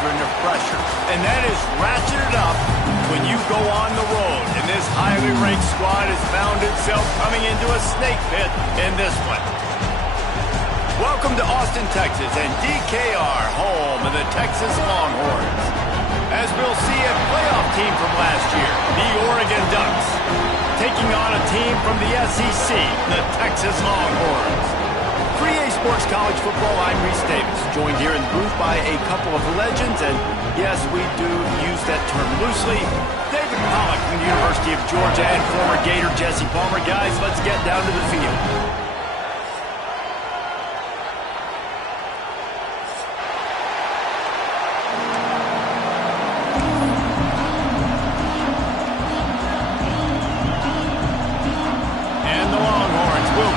under pressure. And that is ratcheted up when you go on the road. And this highly ranked squad has found itself coming into a snake pit in this one. Welcome to Austin, Texas, and DKR, home of the Texas Longhorns. As we'll see, a playoff team from last year, the Oregon Ducks, taking on a team from the SEC, the Texas Longhorns. For EA Sports College Football, I'm Reese Davis, joined here in the booth by a couple of legends, and yes, we do use that term loosely. David Pollock from the University of Georgia and former Gator Jesse Palmer. Guys, let's get down to the field.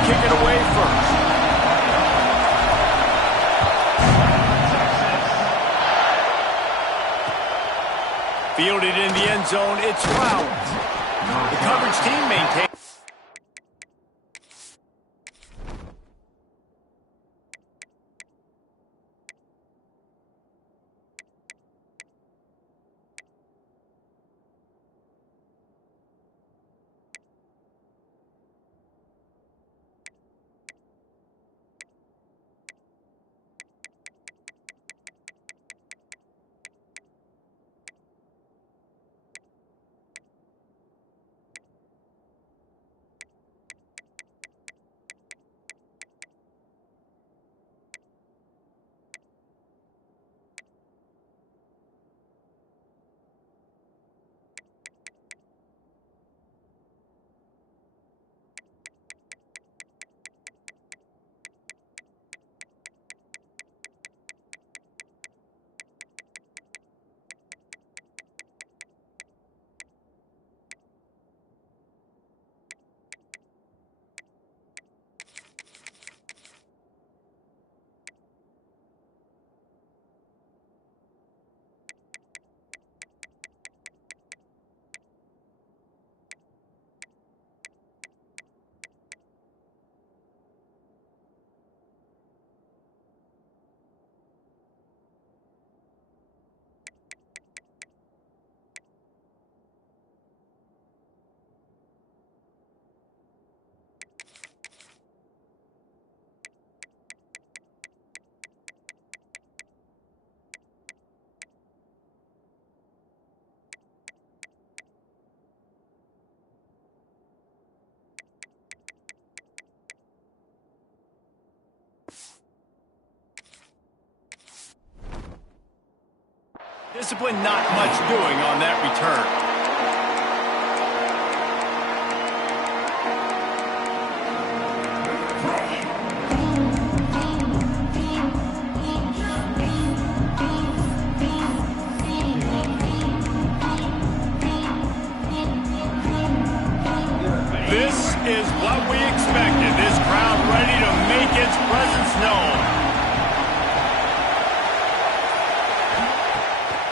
Kick it away first. Fielded in the end zone, it's Flowers. The coverage team maintains. Discipline, not much doing on that return. This is what we expected. This crowd ready to make its presence known.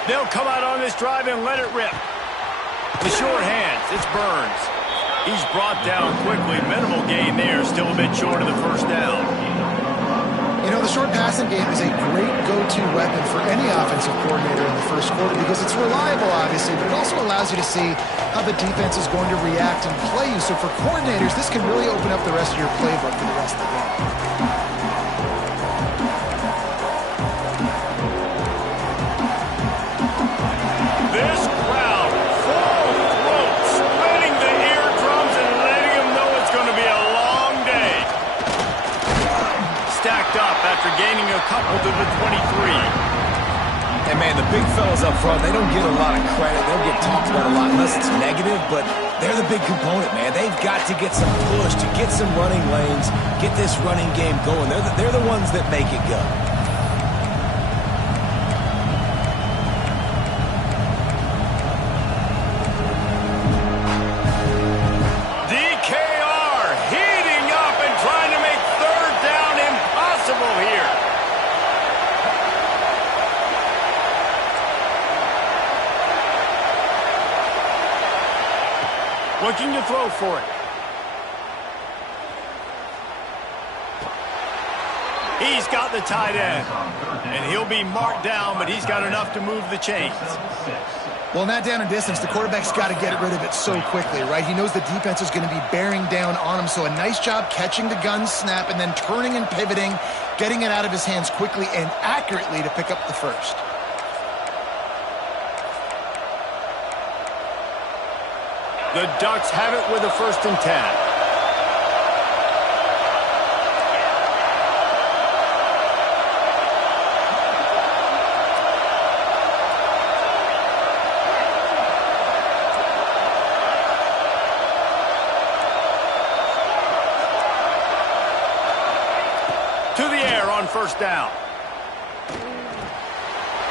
They'll come out on this drive and let it rip. The short hands, it's Burns. He's brought down quickly. Minimal gain there, still a bit short of the first down. You know, the short passing game is a great go-to weapon for any offensive coordinator in the first quarter because it's reliable, obviously, but it also allows you to see how the defense is going to react and play you. So for coordinators, this can really open up the rest of your playbook for the rest of the game. This crowd, full throat, splitting the eardrums and letting them know it's going to be a long day. Stacked up after gaining a couple to the 23. And, man, the big fellas up front, they don't get a lot of credit. They'll get talked about a lot unless it's negative, but they're the big component, man. They've got to get some push, to get some running lanes, get this running game going. They're the ones that make it go. Looking to throw for it. He's got the tight end. And he'll be marked down, but he's got enough to move the chains. Well, in that down and distance, the quarterback's got to get rid of it so quickly, right? He knows the defense is going to be bearing down on him, so a nice job catching the gun snap and then turning and pivoting, getting it out of his hands quickly and accurately to pick up the first. The Ducks have it with a 1st and 10. To the air on 1st down.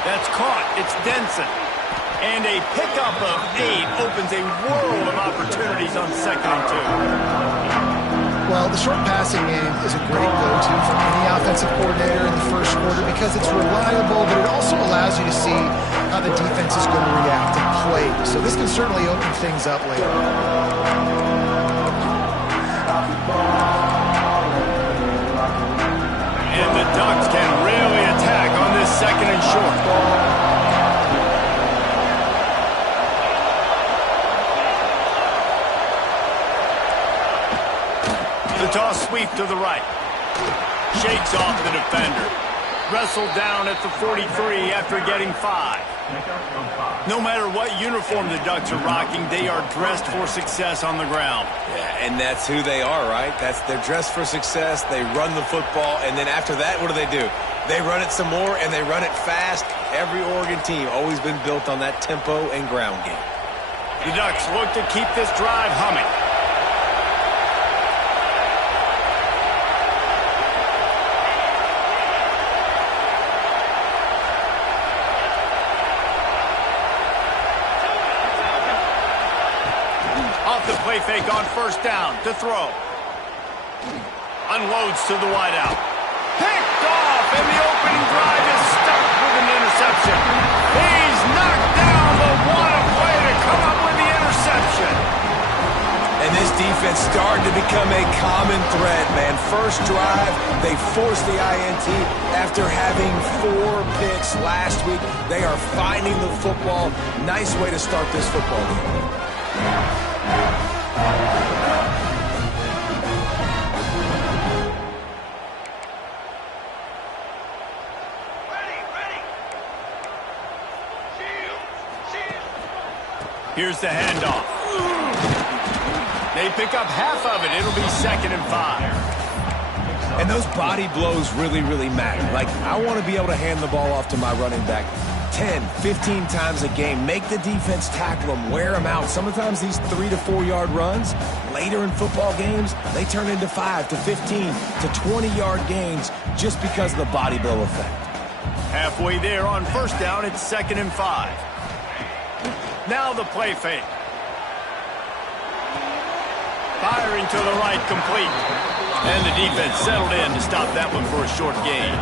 That's caught. It's Denson. And a pickup of 8 opens a world of opportunities on 2nd and 2. Well, the short passing game is a great go-to for any offensive coordinator in the first quarter because it's reliable, but it also allows you to see how the defense is going to react and play. So this can certainly open things up later. And the Ducks can really attack on this 2nd and short. The toss sweep to the right. Shakes off the defender. Wrestled down at the 43 after getting 5. No matter what uniform the Ducks are rocking, they are dressed for success on the ground. Yeah, and that's who they are, right? They're dressed for success. They run the football, and then after that, what do? They run it some more, and they run it fast. Every Oregon team always been built on that tempo and ground game. The Ducks look to keep this drive humming. The play fake on 1st down to throw. Unloads to the wideout. Picked off, and the opening drive is stuck with an interception. He's knocked down, but what a play to come up with the interception. And this defense started to become a common thread, man. First drive, they forced the INT after having 4 picks last week. They are finding the football. Nice way to start this football game. Here's the handoff. They pick up half of it. It'll be 2nd and 5. And those body blows really, really matter. Like, I want to be able to hand the ball off to my running back 10, 15 times a game. Make the defense tackle them, wear them out. Sometimes these 3 to 4 yard runs, later in football games, they turn into 5 to 15 to 20 yard gains just because of the body blow effect. Halfway there on 1st down, it's 2nd and 5. Now the play fake. Firing to the right, complete. And the defense settled in to stop that one for a short gain.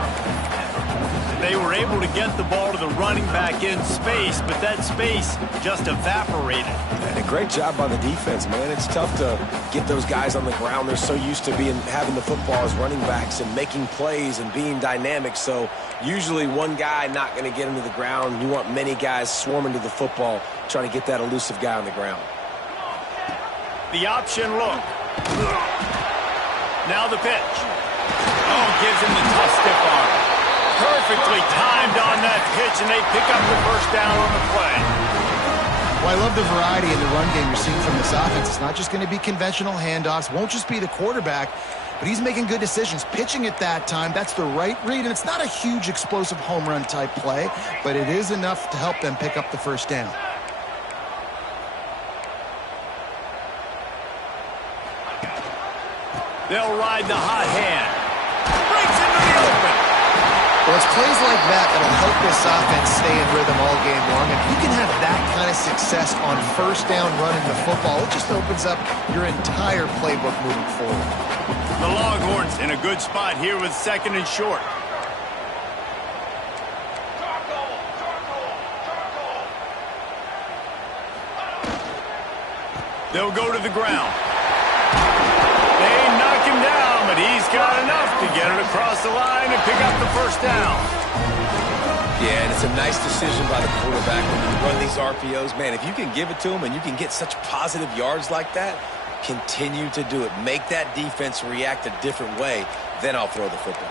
They were able to get the ball to the running back in space, but that space just evaporated. And a great job by the defense, man. It's tough to get those guys on the ground. They're so used to having the football as running backs and making plays and being dynamic. So usually one guy not going to get into the ground. You want many guys swarming to the football, trying to get that elusive guy on the ground. The option look. Now the pitch. Oh, gives him the tough stiff arm. Perfectly timed on that pitch, and they pick up the 1st down on the play. Well, I love the variety in the run game you're seeing from this offense. It's not just going to be conventional handoffs. Won't just be the quarterback, but he's making good decisions. Pitching at that time, that's the right read, and it's not a huge explosive home run type play, but it is enough to help them pick up the 1st down. They'll ride the hot hand. Breaks into the open. Well, it's plays like that that'll help this offense stay in rhythm all game long. If you can have that kind of success on 1st down running the football, it just opens up your entire playbook moving forward. The Longhorns in a good spot here with 2nd and short. They'll go to the ground. They knock him down, moment. He's got enough to get it across the line and pick up the first down. Yeah, and it's a nice decision by the quarterback when you run these RPOs. Man, if you can give it to him and you can get such positive yards like that, continue to do it. Make that defense react a different way, then I'll throw the football.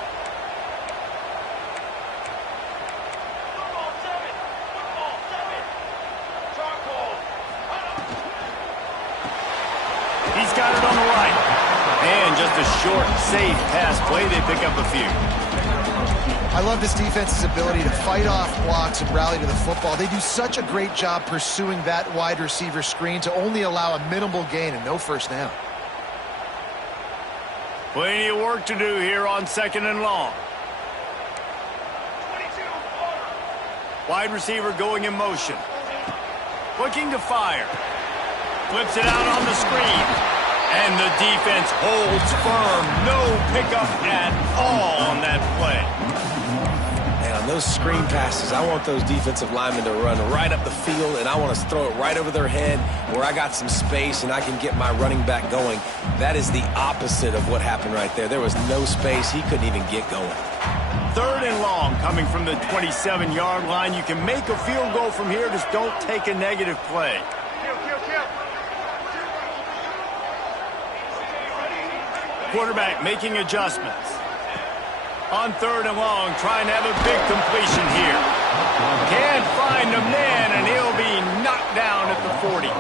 He's got it on the right. And just a short, safe pass play. They pick up a few. I love this defense's ability to fight off blocks and rally to the football. They do such a great job pursuing that wide receiver screen to only allow a minimal gain and no first down. Plenty of work to do here on 2nd and long. Wide receiver going in motion. Looking to fire. Flips it out on the screen. And the defense holds firm. No pickup at all on that play. And on those screen passes, I want those defensive linemen to run right up the field, and I want to throw it right over their head where I got some space and I can get my running back going. That is the opposite of what happened right there. There was no space. He couldn't even get going. 3rd and long coming from the 27-yard line. You can make a field goal from here. Just don't take a negative play. Quarterback making adjustments. On 3rd and long, trying to have a big completion here. Can't find a man, and he'll be knocked down at the 40.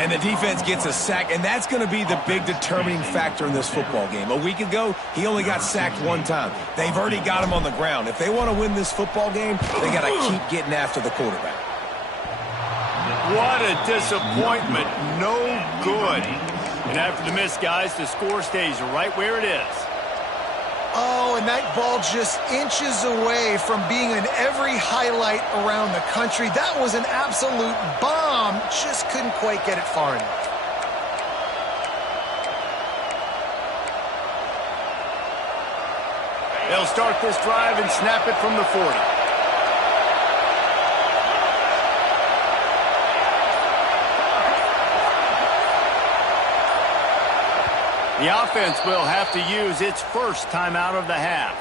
And the defense gets a sack, and that's going to be the big determining factor in this football game. A week ago, he only got sacked 1 time. They've already got him on the ground. If they want to win this football game, they got to keep getting after the quarterback. What a disappointment. No good. And after the miss, guys, the score stays right where it is. Oh, and that ball just inches away from being in every highlight around the country. That was an absolute bomb. Just couldn't quite get it far enough. They'll start this drive and snap it from the 40. The offense will have to use its first timeout of the half.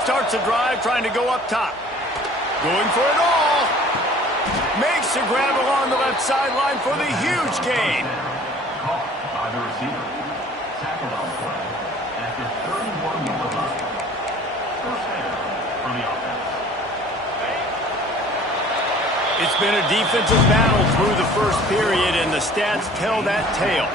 Starts a drive trying to go up top. Going for it all. Makes a grab along the left sideline for the huge gain. Caught by the receiver. Tackle on play at the 31-yard line. First down from the offense. It's been a defensive battle through the first period, and the stats tell that tale.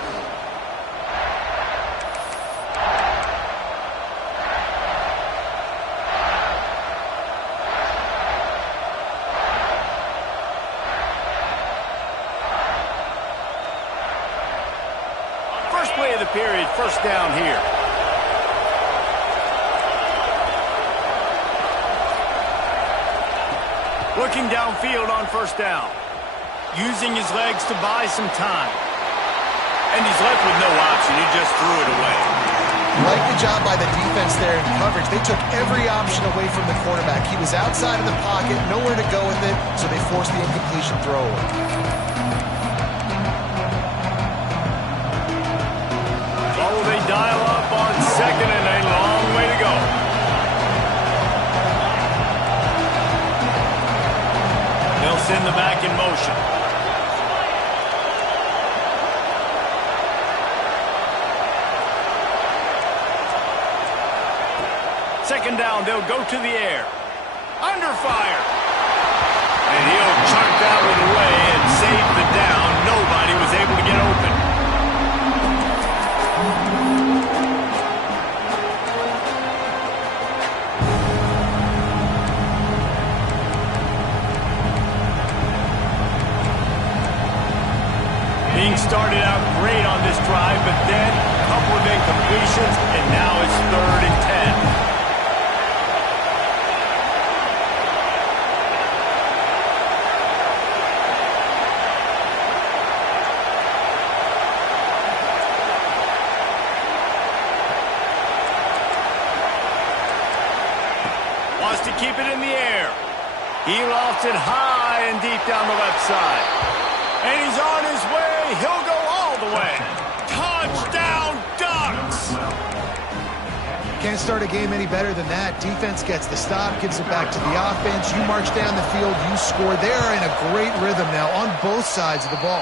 Play of the period, first down here. Looking downfield on first down. Using his legs to buy some time. And he's left with no option. He just threw it away. Like the job by the defense there in coverage. They took every option away from the quarterback. He was outside of the pocket, nowhere to go with it, so they forced the incompletion throwaway. They dial up on 2nd and a long way to go. They'll send the back in motion. Second down, they'll go to the air. Under fire. And he'll chuck that one away and save the down. Nobody was able to get open. Started out great on this drive, but then a couple of incompletions, and now it's 3rd and 10. Wants to keep it in the air. He lofts it high and deep down the left side. And he's on his way. He'll go all the way. Touchdown, Ducks! Can't start a game any better than that. Defense gets the stop, gives it back to the offense. You march down the field, you score. They're in a great rhythm now on both sides of the ball.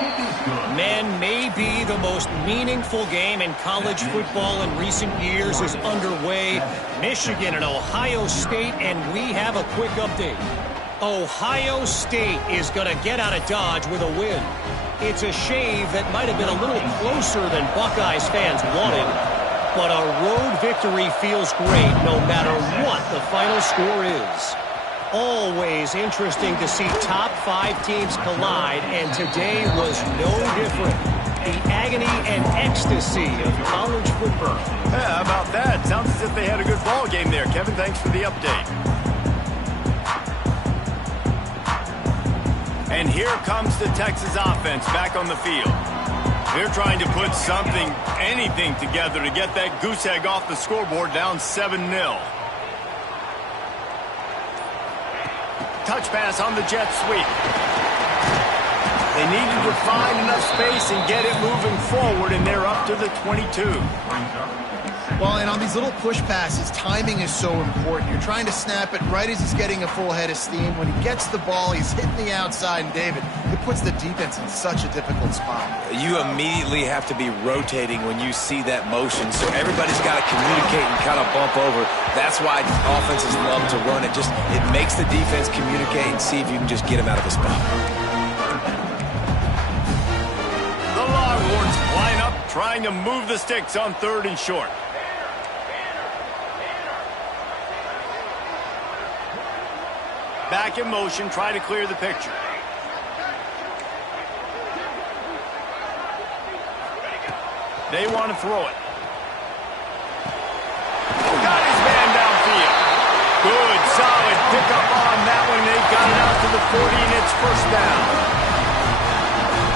Men, maybe the most meaningful game in college football in recent years is underway. Michigan and Ohio State, and we have a quick update. Ohio State is going to get out of Dodge with a win. It's a shave that might have been a little closer than Buckeyes fans wanted, but a road victory feels great no matter what the final score is. Always interesting to see top 5 teams collide, and today was no different. The agony and ecstasy of college football. Yeah, how about that? Sounds as if they had a good ball game there. Kevin, thanks for the update. And here comes the Texas offense back on the field. They're trying to put something, anything together to get that goose egg off the scoreboard down 7-0. Touch pass on the jet sweep. They needed to find enough space and get it moving forward, and they're up to the 22. Well, and on these little push passes, timing is so important. You're trying to snap it right as he's getting a full head of steam. When he gets the ball, he's hitting the outside, and David, it puts the defense in such a difficult spot. You immediately have to be rotating when you see that motion, so everybody's got to communicate and kind of bump over. That's why offenses love to run it. It makes the defense communicate and see if you can just get him out of the spot. The Longhorns line up, trying to move the sticks on 3rd and short. Back in motion, try to clear the picture. They want to throw it. Got his man downfield. Good, solid pickup on that one. They got it out to the 40, and it's 1st down.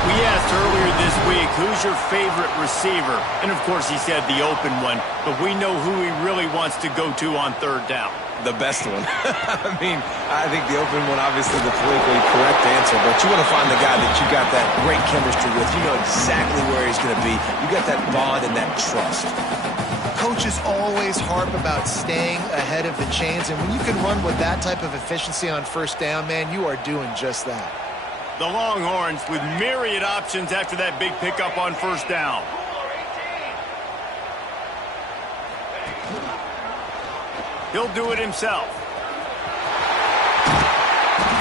We asked earlier this week, who's your favorite receiver? And, of course, he said the open one, but we know who he really wants to go to on 3rd down. The best one. I mean, I think the open one, obviously the politically correct answer, but you want to find the guy that you got that great chemistry with. You know exactly where he's going to be. You got that bond and that trust. Coaches always harp about staying ahead of the chains, and when you can run with that type of efficiency on 1st down, man, you are doing just that. The Longhorns with myriad options after that big pickup on 1st down. He'll do it himself.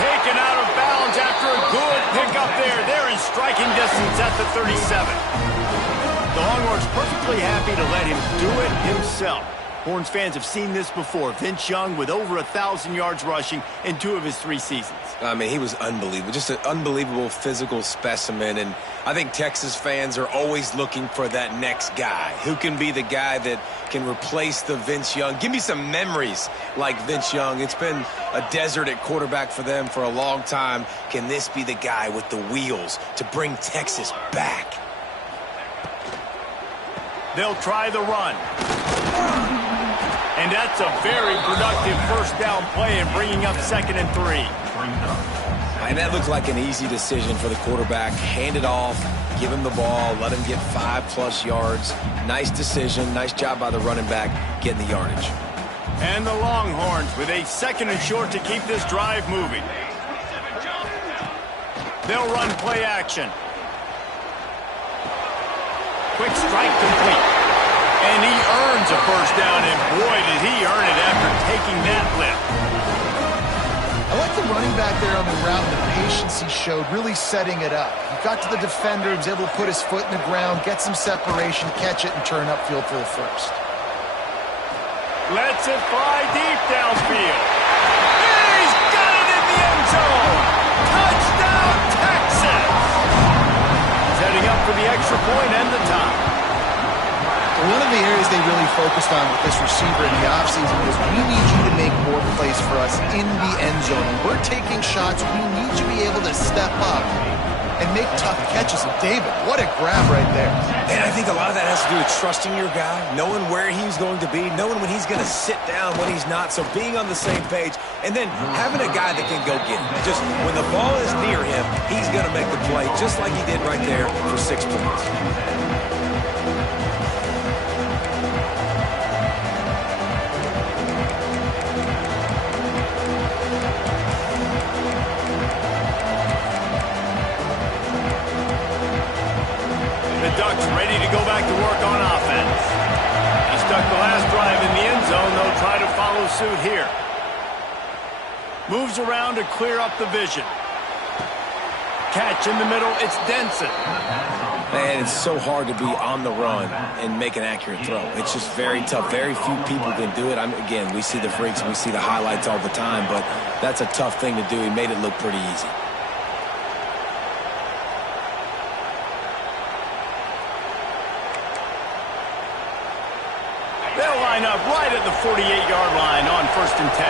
Taken out of bounds after a good pickup there. They're in striking distance at the 37. The Longhorns perfectly happy to let him do it himself. Horns fans have seen this before. Vince Young with over 1,000 yards rushing in 2 of his 3 seasons. I mean, he was unbelievable. Just an unbelievable physical specimen. And I think Texas fans are always looking for that next guy. Who can be the guy that can replace the Vince Young? Give me some memories like Vince Young. It's been a desert at quarterback for them for a long time. Can this be the guy with the wheels to bring Texas back? They'll try the run. And that's a very productive 1st down play and bringing up 2nd and 3. And that looked like an easy decision for the quarterback. Hand it off, give him the ball, let him get 5+ yards. Nice decision. Nice job by the running back getting the yardage. And the Longhorns with a 2nd and short to keep this drive moving. They'll run play action. Quick strike complete. And he earns a 1st down, and boy, did he earn it after taking that lift. I like the running back there on the route, the patience he showed, really setting it up. He got to the defender, he was able to put his foot in the ground, get some separation, catch it, and turn upfield for the 1st. Lets it fly deep downfield. He's got it in the end zone. Touchdown, Texas. Setting up for the extra point and the tie. One of the they really focused on with this receiver in the offseason was, we need you to make more plays for us in the end zone. And we're taking shots. We need you to be able to step up and make tough catches. And David, what a grab right there. And I think a lot of that has to do with trusting your guy, knowing where he's going to be, knowing when he's going to sit down, when he's not, so being on the same page, and then having a guy that can go get it. Just when the ball is near him, he's going to make the play, just like he did right there for 6 points. Ready to go back to work on offense. He stuck the last drive in the end zone. They'll try to follow suit here. Moves around to clear up the vision. Catch in the middle. It's Denson. Man, it's so hard to be on the run and make an accurate throw. It's just very tough. Very few people can do it. Again, we see the freaks and we see the highlights all the time, but that's a tough thing to do. He made it look pretty easy. They'll line up right at the 48-yard line on 1st and 10.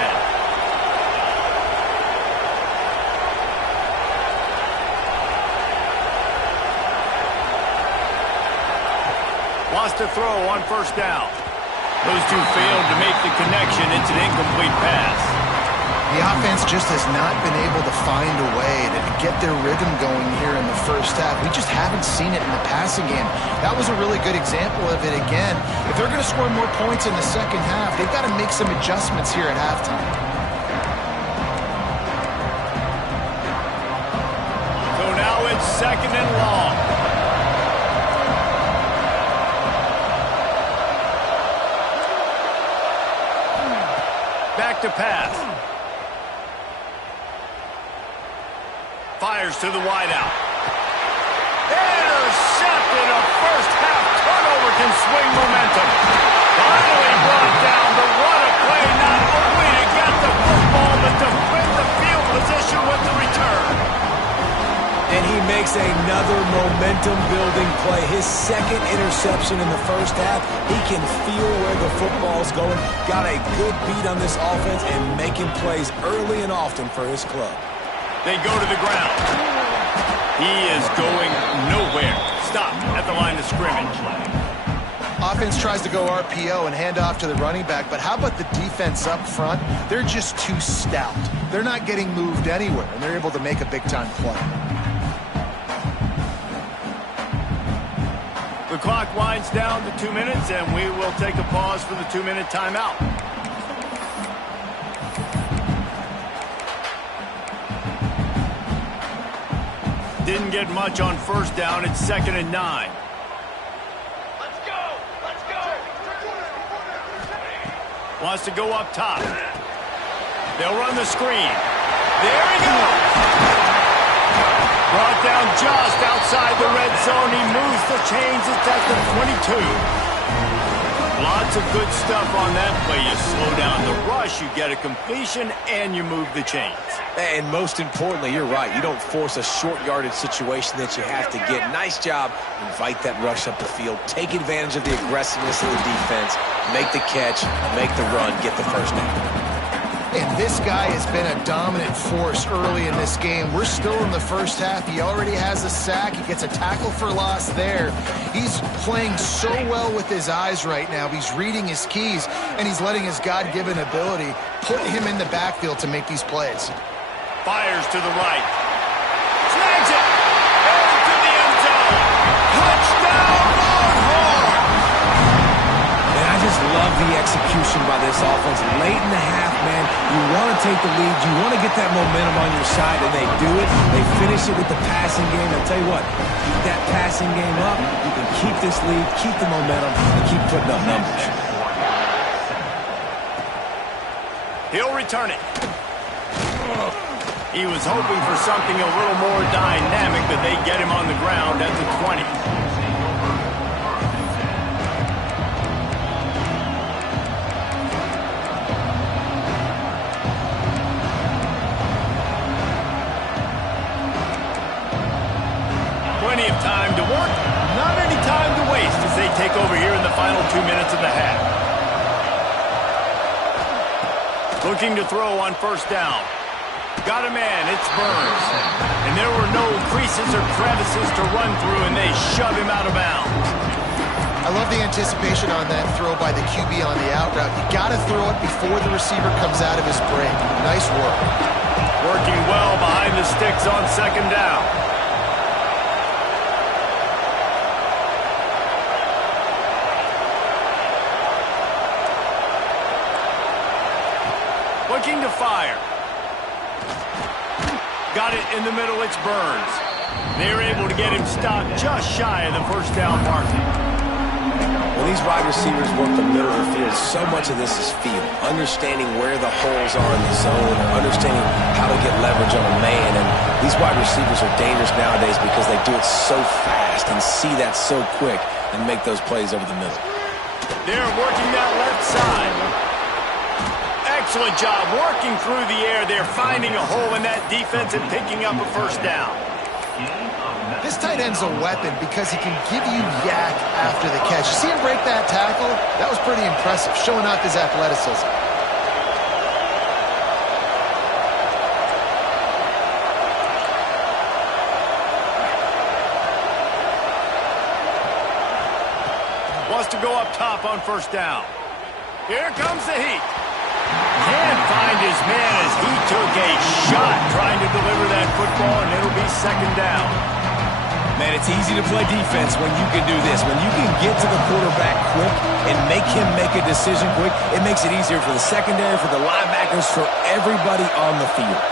Wants to throw on 1st down. Those two failed to make the connection. It's an incomplete pass. The offense just has not been able to find a way to get their rhythm going here in the first half. We just haven't seen it in the passing game. That was a really good example of it again. If they're going to score more points in the second half, they've got to make some adjustments here at halftime. So now it's 2nd and long. Back to pass. Fires to the wideout. Intercepted. A first-half turnover can swing momentum. Finally brought down. The what a play, not only to get the football, but to win the field position with the return. And he makes another momentum-building play. His 2nd interception in the first half. He can feel where the football's going. Got a good beat on this offense and making plays early and often for his club. They go to the ground. He is going nowhere. Stop at the line of scrimmage. Offense tries to go RPO and hand off to the running back, but how about the defense up front? They're just too stout. They're not getting moved anywhere, and they're able to make a big-time play. The clock winds down to 2 minutes, and we will take a pause for the 2-minute timeout. Didn't get much on 1st down. It's 2nd and 9. Let's go! Let's go! Wants to go up top. They'll run the screen. There he goes. Brought down just outside the red zone. He moves the chains. It's at the 22. Lots of good stuff on that play. You slow down the rush, you get a completion, and you move the chains. And most importantly, you're right. You don't force a short yardage situation that you have to get. Nice job. Invite that rush up the field. Take advantage of the aggressiveness of the defense. Make the catch, make the run, get the first down. And this guy has been a dominant force early in this game. We're still in the first half. He already has a sack. He gets a tackle for loss there. He's playing so well with his eyes right now. He's reading his keys, and he's letting his God-given ability put him in the backfield to make these plays. Fires to the right. Snags it. Into the end zone. Touchdown, Longhorn. And I just love the execution by this offense. Late in the half, man, you want to take the lead. You want to get that momentum on your side, and they do it. They finish it with the passing game. I'll tell you what, keep that passing game up. You can keep this lead, keep the momentum, and keep putting up numbers. He'll return it. He was hoping for something a little more dynamic, but they get him on the ground at the 20. Plenty of time to work, not any time to waste as they take over here in the final 2 minutes of the half. Looking to throw on first down. Got a man, it's Burns. And there were no creases or crevices to run through, and they shove him out of bounds. I love the anticipation on that throw by the QB on the out route. You got to throw it before the receiver comes out of his break. Nice work. Working well behind the sticks on second down. Looking to fire. Got it in the middle, it's Burns. They're able to get him stopped just shy of the first down marker. When these wide receivers work the middle of the field, so much of this is feel. Understanding where the holes are in the zone, understanding how to get leverage on a man. And these wide receivers are dangerous nowadays because they do it so fast and see that so quick and make those plays over the middle. They're working that left side. Excellent job working through the air. They're finding a hole in that defense and picking up a first down. This tight end's a weapon because he can give you yak after the catch. You see him break that tackle? That was pretty impressive, showing off his athleticism. Wants to go up top on first down. Here comes the heat. Can't find his man as he took a shot trying to deliver that football, and it'll be second down. Man, it's easy to play defense when you can do this. When you can get to the quarterback quick and make him make a decision quick, it makes it easier for the secondary, for the linebackers, for everybody on the field.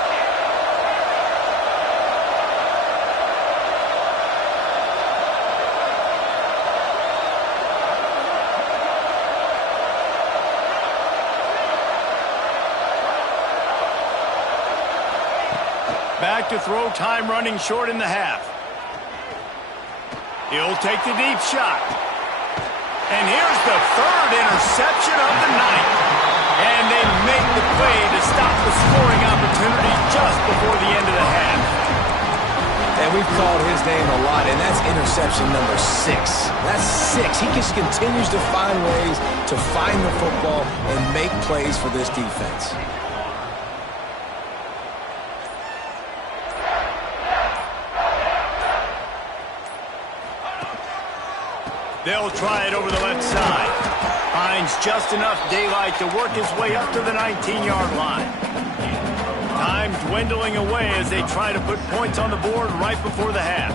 Back to throw, time running short in the half. He'll take the deep shot. And here's the third interception of the night. And they make the play to stop the scoring opportunity just before the end of the half. And we've called his name a lot, and that's interception number 6. That's 6. He just continues to find ways to find the football and make plays for this defense. They'll try it over the left side. Finds just enough daylight to work his way up to the 19-yard line. Time dwindling away as they try to put points on the board right before the half.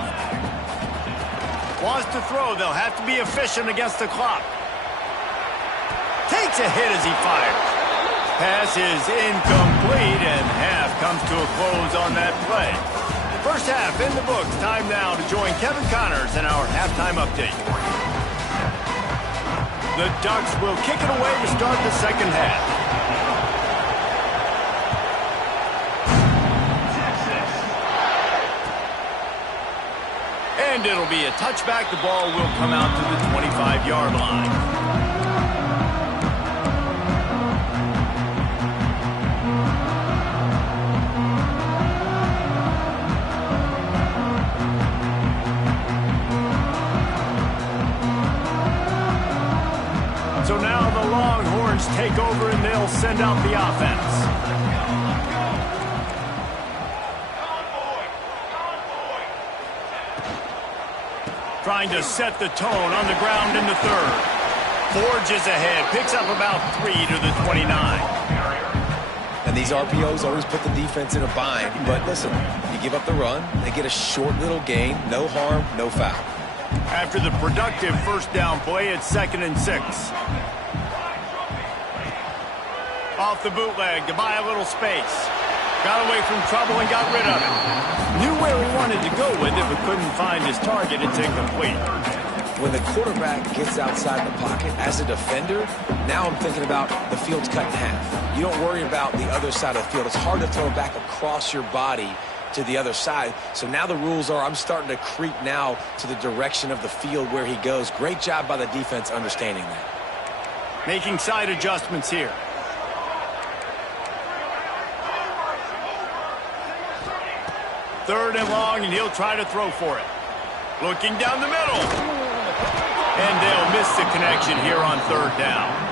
Wants to throw. They'll have to be efficient against the clock. Takes a hit as he fires. Pass is incomplete, and half comes to a close on that play. First half in the books. Time now to join Kevin Connors in our halftime update. The Ducks will kick it away to start the second half. And it'll be a touchback. The ball will come out to the 25-yard line. So now the Longhorns take over and they'll send out the offense. Trying to set the tone on the ground in the third. Forges ahead, picks up about 3 to the 29. And these RPOs always put the defense in a bind. But listen, you give up the run, they get a short little gain, no harm, no foul. After the productive first down play, it's 2nd and 6. Off the bootleg to buy a little space. Got away from trouble and got rid of it. Knew where he wanted to go with it, but couldn't find his target. It's incomplete. When the quarterback gets outside the pocket as a defender, now I'm thinking about the field's cut in half. You don't worry about the other side of the field. It's hard to throw it back across your body to the other side. So now the rules are I'm starting to creep now to the direction of the field where he goes. Great job by the defense understanding that. Making side adjustments here. Third and long, and he'll try to throw for it. Looking down the middle. And they'll miss the connection here on third down.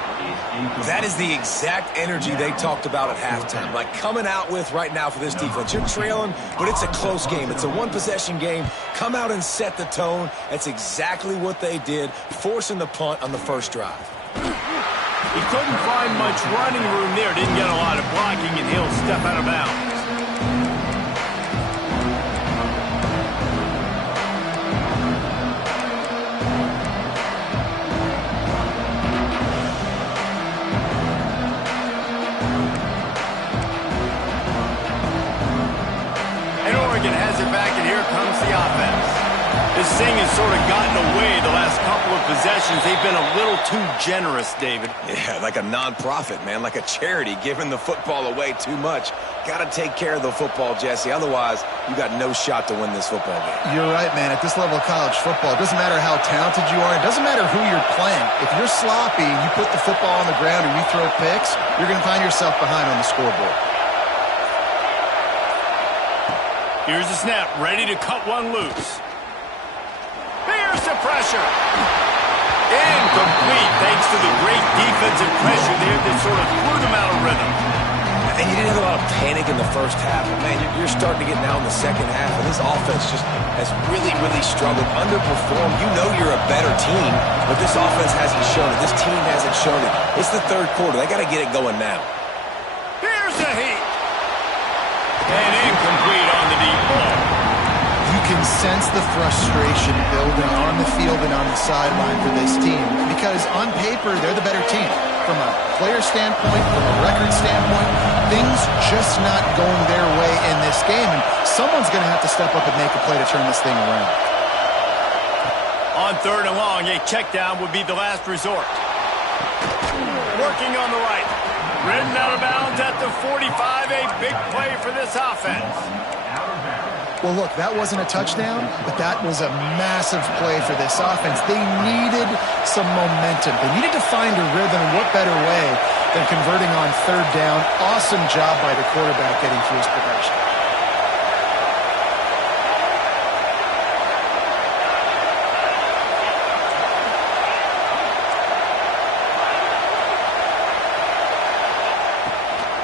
That is the exact energy they talked about at halftime. Like coming out with right now for this defense. You're trailing, but it's a close game. It's a one-possession game. Come out and set the tone. That's exactly what they did, forcing the punt on the first drive. He couldn't find much running room there. Didn't get a lot of blocking, and he'll step out of bounds. Has it back, and here comes the offense. This thing has sort of gotten away the last couple of possessions. They've been a little too generous, David. Yeah, like a non-profit, man, like a charity, giving the football away too much. Got to take care of the football, Jesse. Otherwise, you got no shot to win this football game. You're right, man. At this level of college football, it doesn't matter how talented you are. It doesn't matter who you're playing. If you're sloppy and you put the football on the ground or you throw picks, you're going to find yourself behind on the scoreboard. Here's the snap, ready to cut one loose. Here's the pressure. Incomplete, thanks to the great defensive pressure there that sort of threw them out of rhythm. And you didn't have a lot of panic in the first half. But, man, you're starting to get now in the second half, and this offense just has really, really struggled, underperformed. You know you're a better team, but this offense hasn't shown it. This team hasn't shown it. It's the third quarter. They got to get it going now. Here's the heat. And incomplete on the deep ball. You can sense the frustration building on the field and on the sideline for this team because on paper, they're the better team. From a player standpoint, from a record standpoint, things just not going their way in this game, and someone's going to have to step up and make a play to turn this thing around. On third and long, a check down would be the last resort. Working on the right. Ridden out of bounds at the 45, a big play for this offense. Well, look, that wasn't a touchdown, but that was a massive play for this offense. They needed some momentum. They needed to find a rhythm, and what better way than converting on third down. Awesome job by the quarterback getting through his progression.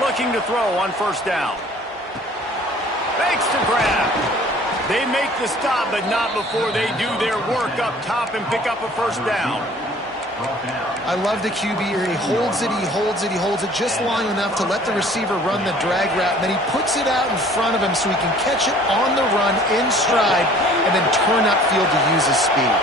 Looking to throw on first down. Fakes the grab. They make the stop, but not before they do their work up top and pick up a first down. I love the QB here. He holds it, he holds it, he holds it just long enough to let the receiver run the drag route, and then he puts it out in front of him so he can catch it on the run in stride and then turn upfield to use his speed.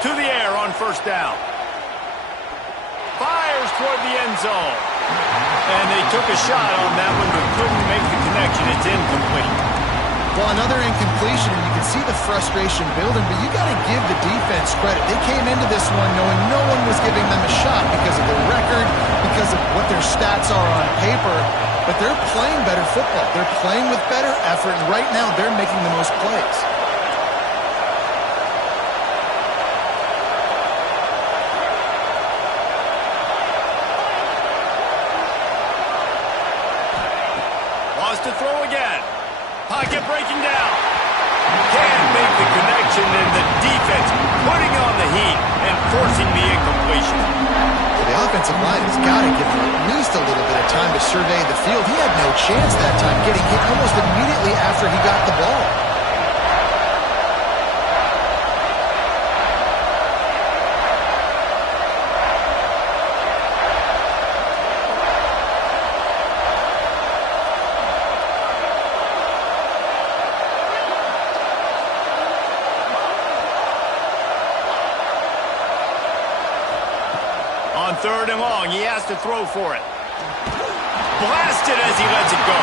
To the air on first down. Fires toward the end zone. And they took a shot on that one, but couldn't make the connection. It's incomplete. Well, another incompletion, and you can see the frustration building, but you got to give the defense credit. They came into this one knowing no one was giving them a shot because of their record, because of what their stats are on paper, but they're playing better football. They're playing with better effort, and right now they're making the most plays. To throw again. Pocket breaking down. Can't make the connection, and the defense putting on the heat and forcing the incompletion. Well, the offensive line has got to give him at least a little bit of time to survey the field. He had no chance that time, getting hit almost immediately after he got the ball. On third and long, he has to throw for it. Blasted as he lets it go.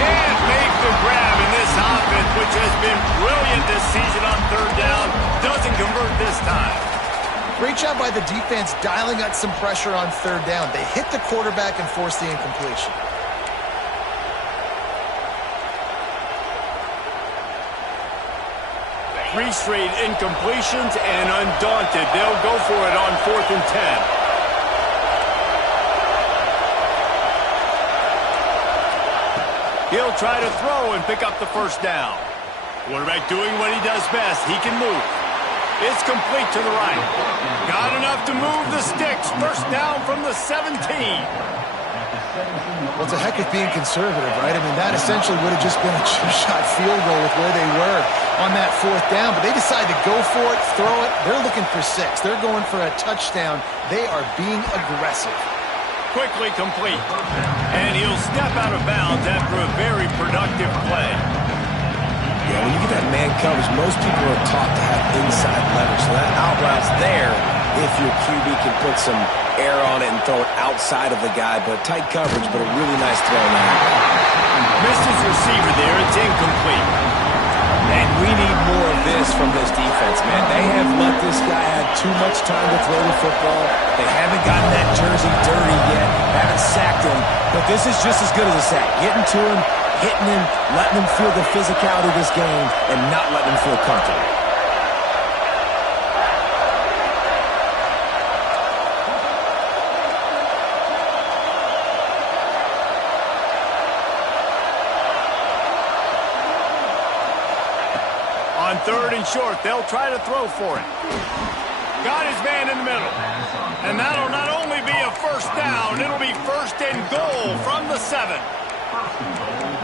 Can't make the grab in this offense, which has been brilliant this season on third down. Doesn't convert this time. Great job by the defense dialing up some pressure on third down. They hit the quarterback and forced the incompletion. 3 straight incompletions, and undaunted, they'll go for it on 4th and 10. He'll try to throw and pick up the first down. Quarterback doing what he does best. He can move. It's complete to the right. Got enough to move the sticks. First down from the 17. Well, it's a heck of being conservative, right? I mean, that essentially would have just been a two-shot field goal with where they were on that 4th down. But they decided to go for it, throw it. They're looking for 6. They're going for a touchdown. They are being aggressive. Quickly complete. And he'll step out of bounds after a very productive play. Yeah, when you get that man coverage, most people are taught to have inside leverage. So that out route's there if your QB can put some air on it and throw it outside of the guy. But tight coverage, but a really nice throw now. Missed his receiver there. It's incomplete. And we need more of this from this defense, man. They have let this guy have too much time to throw the football. They haven't gotten that jersey dirty yet. Haven't sacked him. But this is just as good as a sack. Getting to him, hitting him, letting him feel the physicality of this game, and not letting him feel comfortable. On 3rd and short, they'll try to throw for it. Got his man in the middle. And that'll not only be a first down, it'll be 1st and goal from the 7.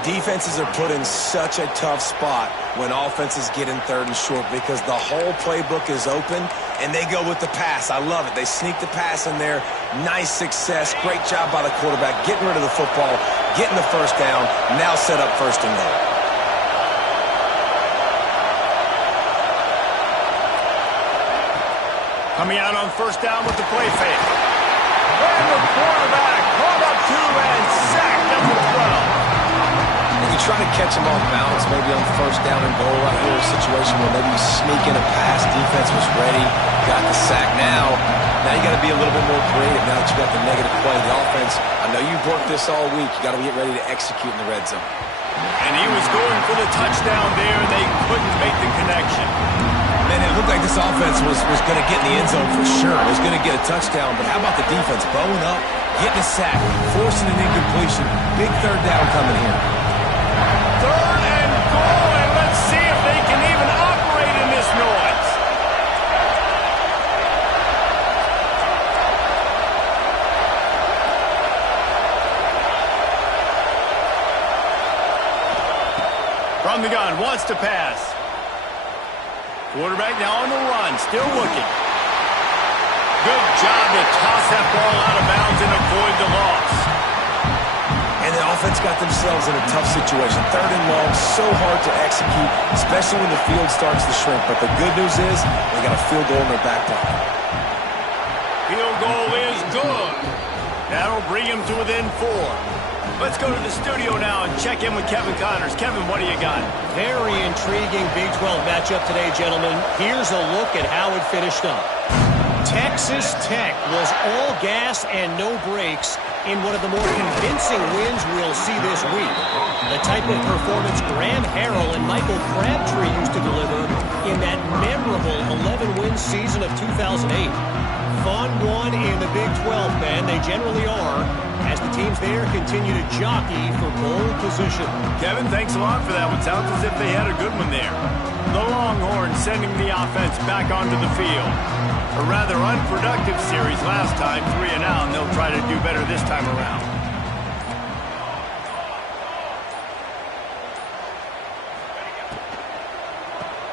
Defenses are put in such a tough spot when offenses get in 3rd and short because the whole playbook is open and they go with the pass. I love it. They sneak the pass in there. Nice success. Great job by the quarterback getting rid of the football, getting the first down, now set up 1st and goal. Coming out on 1st down with the play fake. And the quarterback caught up to and sacked at the 12. And you try to catch him off balance, maybe on 1st down and goal right here, a situation where maybe you sneak in a pass, defense was ready, got the sack now. Now you got to be a little bit more creative now that you got the negative play. The offense, I know you've worked this all week. You got to get ready to execute in the red zone. And he was going for the touchdown there. They couldn't make the connection. Man, it looked like this offense was going to get in the end zone for sure. It was going to get a touchdown, but how about the defense bowing up, getting a sack, forcing an incompletion. Big 3rd down coming here. 3rd and goal, and let's see if they can even operate in this noise. From the gun, wants to pass. Quarterback now on the run, still looking. Good job to toss that ball out of bounds and avoid the loss. And the offense got themselves in a tough situation. 3rd and long, so hard to execute, especially when the field starts to shrink. But the good news is they got a field goal in their back pocket. Field goal is good. That'll bring him to within 4. Let's go to the studio now and check in with Kevin Connors. Kevin, what do you got? Very intriguing Big 12 matchup today, gentlemen. Here's a look at how it finished up. Texas Tech was all gas and no brakes in one of the more convincing wins we'll see this week. The type of performance Graham Harrell and Michael Crabtree used to deliver in that memorable 11-win season of 2008. Fun one in the Big 12, man. They generally are, as the teams there continue to jockey for pole position. Kevin, thanks a lot for that one. Sounds as if they had a good one there. The Longhorns sending the offense back onto the field. A rather unproductive series last time, 3 and out, and they'll try to do better this time around.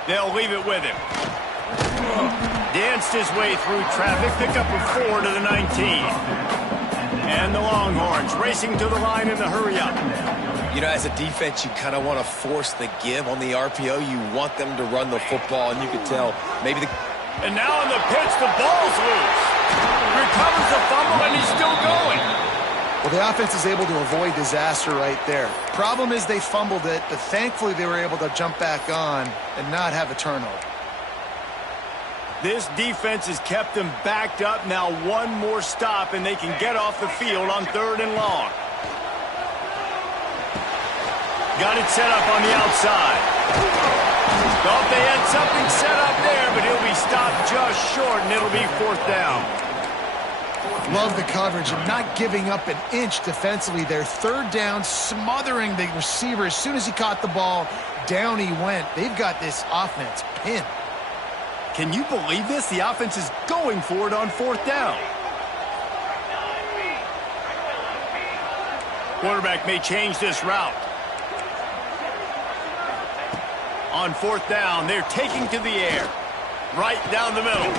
They'll leave it with him. Danced his way through traffic, pick up a 4 to the 19. And the Longhorns racing to the line in the hurry-up. You know, as a defense, you kind of want to force the give on the RPO. You want them to run the football, and you could tell maybe the... And now on the pitch, the ball's loose. Recovers the fumble, and he's still going. Well, the offense is able to avoid disaster right there. Problem is they fumbled it, but thankfully they were able to jump back on and not have a turnover. This defense has kept them backed up. Now one more stop, and they can get off the field on 3rd and long. Got it set up on the outside. Thought they had something set up there, but he'll be stopped just short, and it'll be 4th down. Love the coverage and not giving up an inch defensively there. 3rd down, smothering the receiver. As soon as he caught the ball, down he went. They've got this offense pinned. Can you believe this? The offense is going for it on 4th down. Quarterback may change this route. On 4th down, they're taking to the air. Right down the middle.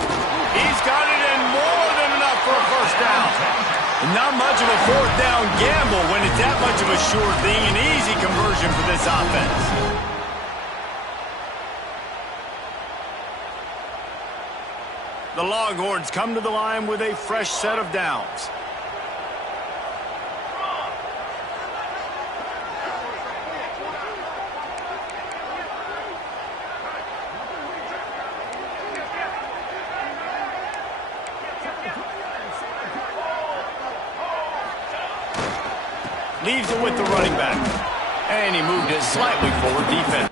He's got it in more than enough for a 1st down. Not much of a 4th down gamble when it's that much of a sure thing. An easy conversion for this offense. The Longhorns come to the line with a fresh set of downs. Leaves it with the running back. And he moved it slightly forward defense.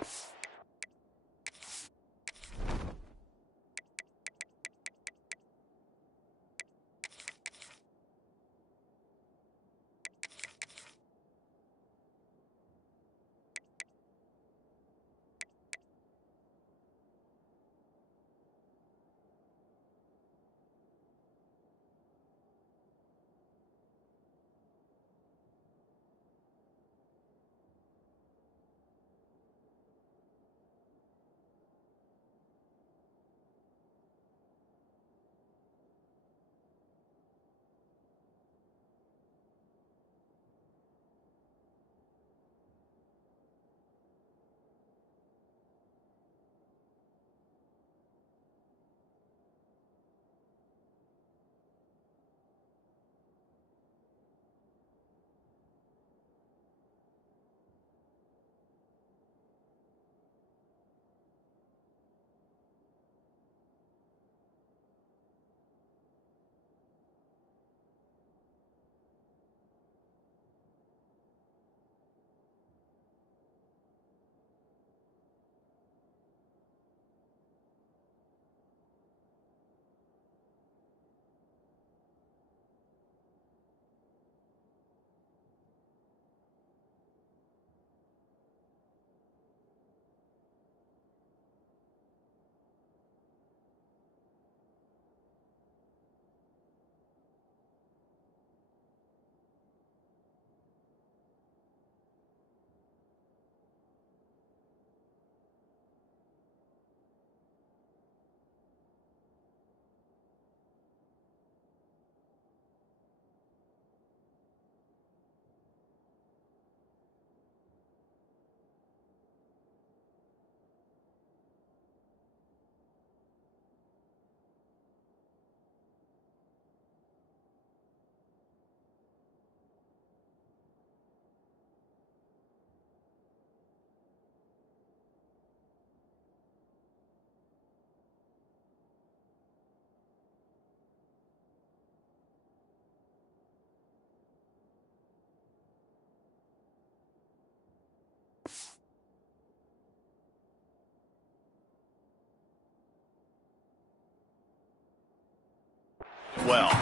Well,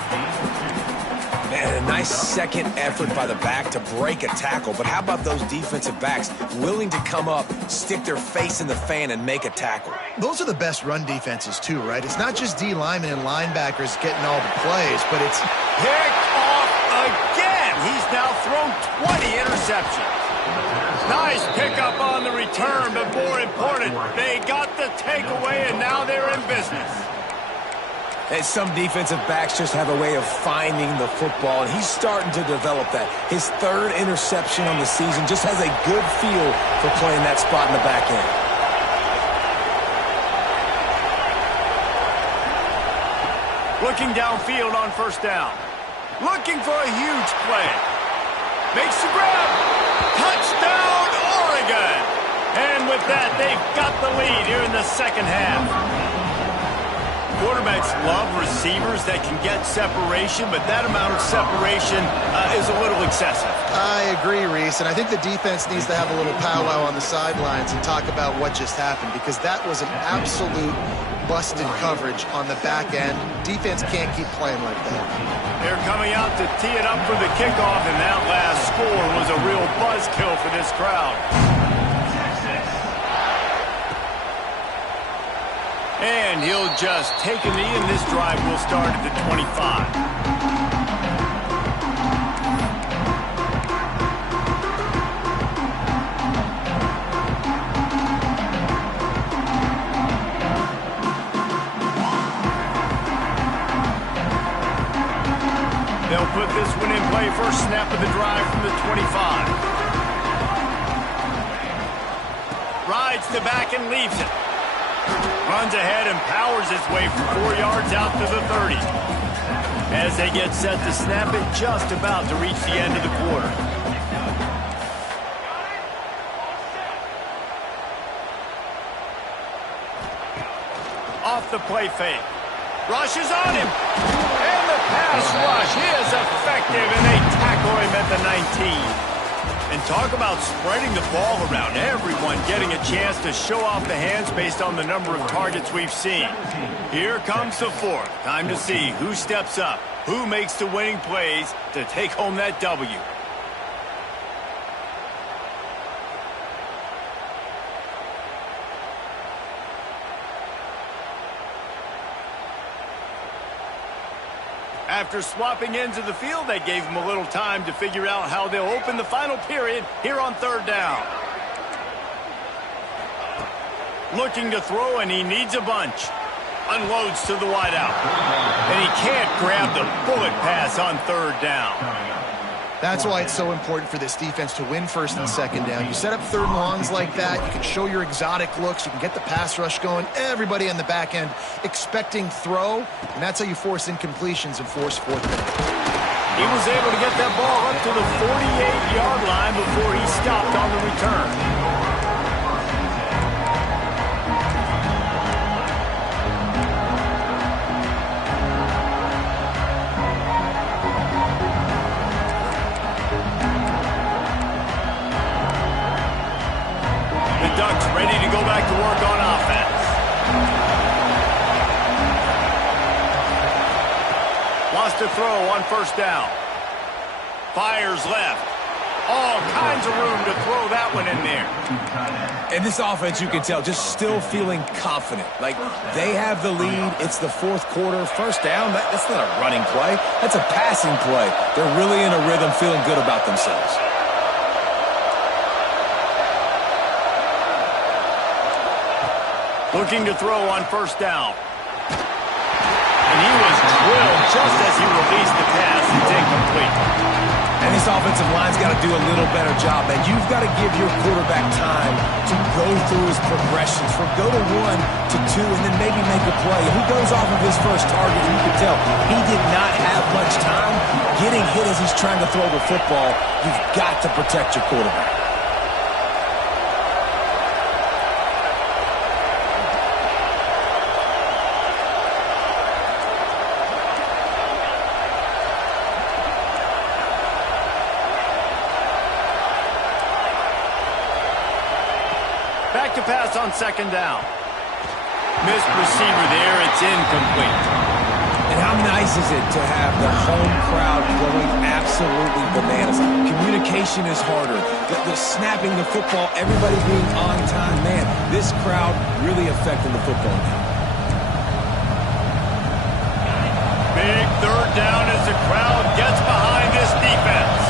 man, a nice second effort by the back to break a tackle. But how about those defensive backs willing to come up, stick their face in the fan, and make a tackle? Those are the best run defenses, too, right? It's not just D linemen and linebackers getting all the plays, but it's picked off again. He's now thrown 20 interceptions. Nice pickup on the return, but more important, they got the takeaway, and now they're in business. And some defensive backs just have a way of finding the football, and he's starting to develop that. His 3rd interception on the season, just has a good feel for playing that spot in the back end. Looking downfield on 1st down. Looking for a huge play. Makes the grab. Touchdown, Oregon! And with that, they've got the lead here in the 2nd half. Quarterbacks love receivers that can get separation, but that amount of separation is a little excessive. I agree, Reese, and I think the defense needs to have a little powwow on the sidelines and talk about what just happened, because that was an absolute busted coverage on the back end. Defense can't keep playing like that. They're coming out to tee it up for the kickoff, and that last score was a real buzzkill for this crowd. And he'll just take a knee, and this drive will start at the 25. They'll put this one in play first snap of the drive from the 25. Rides to back and leaves it. Runs ahead and powers his way for 4 yards out to the 30. As they get set to snap it, just about to reach the end of the quarter. Off the play fake. Rushes on him. And the pass rush is effective, and they tackle him at the 19. And talk about spreading the ball around. Everyone getting a chance to show off the hands based on the number of targets we've seen. Here comes the fourth. Time to see who steps up, who makes the winning plays to take home that W. After swapping ends of the field, they gave him a little time to figure out how they'll open the final period here on third down. Looking to throw, and he needs a bunch. Unloads to the wideout. And he can't grab the bullet pass on third down. That's why it's so important for this defense to win first and second down. You set up third and longs like that, you can show your exotic looks, you can get the pass rush going, everybody on the back end expecting throw, and that's how you force incompletions and force fourth down. He was able to get that ball up to the 48-yard line before he stopped on the return. Ducks ready to go back to work on offense. Wants to throw on first down. Fires left. All kinds of room to throw that one in there. And this offense, you can tell, just still feeling confident. Like, they have the lead. It's the fourth quarter. First down, that's not a running play. That's a passing play. They're really in a rhythm, feeling good about themselves. Looking to throw on first down. And he was drilled just as he released the pass. It's incomplete. And this offensive line's got to do a little better job, man. You've got to give your quarterback time to go through his progressions, from go to 1 to 2, and then maybe make a play. And he goes off of his first target, and you can tell he did not have much time getting hit as he's trying to throw the football. You've got to protect your quarterback. Back to pass on second down. Missed receiver there. It's incomplete. And how nice is it to have the home crowd going absolutely bananas? Communication is harder. The snapping the football, everybody being on time. Man, this crowd really affecting the football game. Big third down as the crowd gets behind this defense.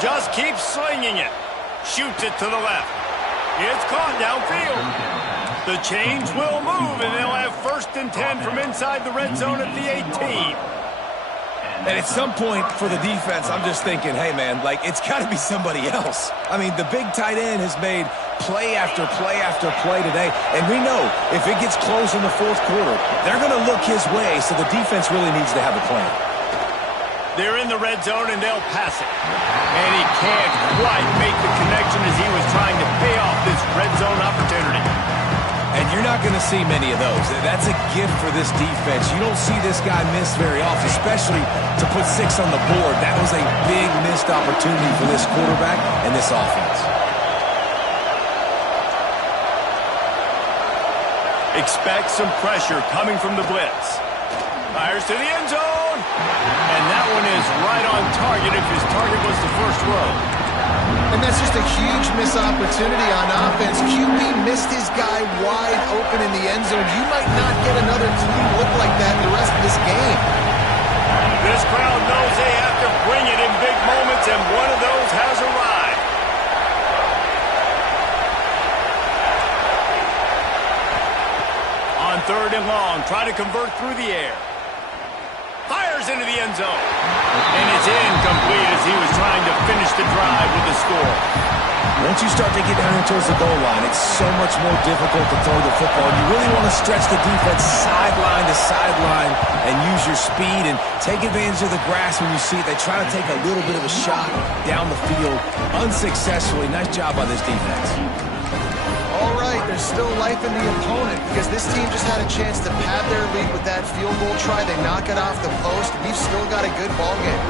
Just keeps slinging it. Shoots it to the left. It's caught downfield. The chains will move, and they'll have 1st and 10 from inside the red zone at the 18. And at some point for the defense, I'm just thinking, hey, man, like, it's got to be somebody else. I mean, the big tight end has made play after play after play today. And we know if it gets close in the fourth quarter, they're going to look his way, so the defense really needs to have a plan. They're in the red zone, and they'll pass it. And he can't quite make the connection as he was trying to pay off this red zone opportunity. And you're not going to see many of those. That's a gift for this defense. You don't see this guy miss very often, especially to put 6 on the board. That was a big missed opportunity for this quarterback and this offense. Expect some pressure coming from the blitz. Fires to the end zone. And that one is right on target if his target was the first row. And that's just a huge missed opportunity on offense. QB missed his guy wide open in the end zone. You might not get another clean look like that in the rest of this game. This crowd knows they have to bring it in big moments, and one of those has arrived. On 3rd and long, try to convert through the air. Fires into the end zone. And it's incomplete as he was trying to finish the drive with the score. Once you start to get down here towards the goal line, it's so much more difficult to throw the football. You really want to stretch the defense sideline to sideline and use your speed and take advantage of the grass when you see it. They try to take a little bit of a shot down the field unsuccessfully. Nice job by this defense. All right, there's still life in the opponent because this team just had a chance to pad their lead with that field goal try. They knock it off the post. We've still got a good ball game.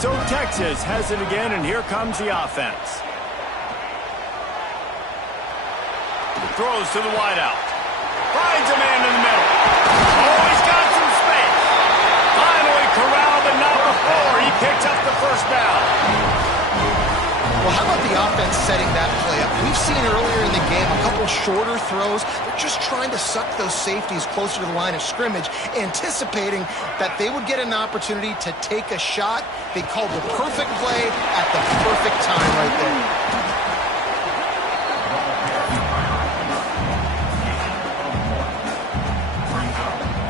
So Texas has it again, and here comes the offense. Throws to the wideout. Finds a man in the middle. Oh, he's got some space. Finally corralled, but not before he picks up the first down. Well, how about the offense setting that play up? We've seen earlier in the game a couple shorter throws. They're just trying to suck those safeties closer to the line of scrimmage, anticipating that they would get an opportunity to take a shot. They called the perfect play at the perfect time right there.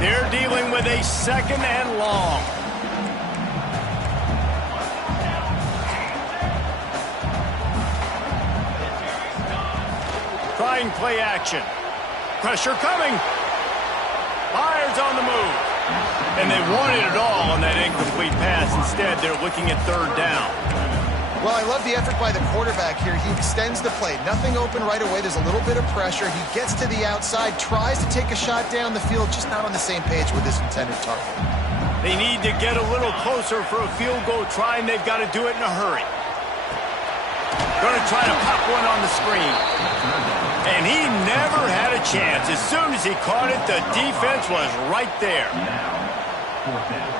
They're dealing with a 2nd and long. Trying play action. Pressure coming. Fires on the move. And they wanted it all on that incomplete pass. Instead, they're looking at 3rd down. Well, I love the effort by the quarterback here. He extends the play. Nothing open right away. There's a little bit of pressure. He gets to the outside, tries to take a shot down the field, just not on the same page with his intended target. They need to get a little closer for a field goal try, and they've got to do it in a hurry. Going to try to pop one on the screen. And he never had a chance. As soon as he caught it, the defense was right there. Now, 4th down.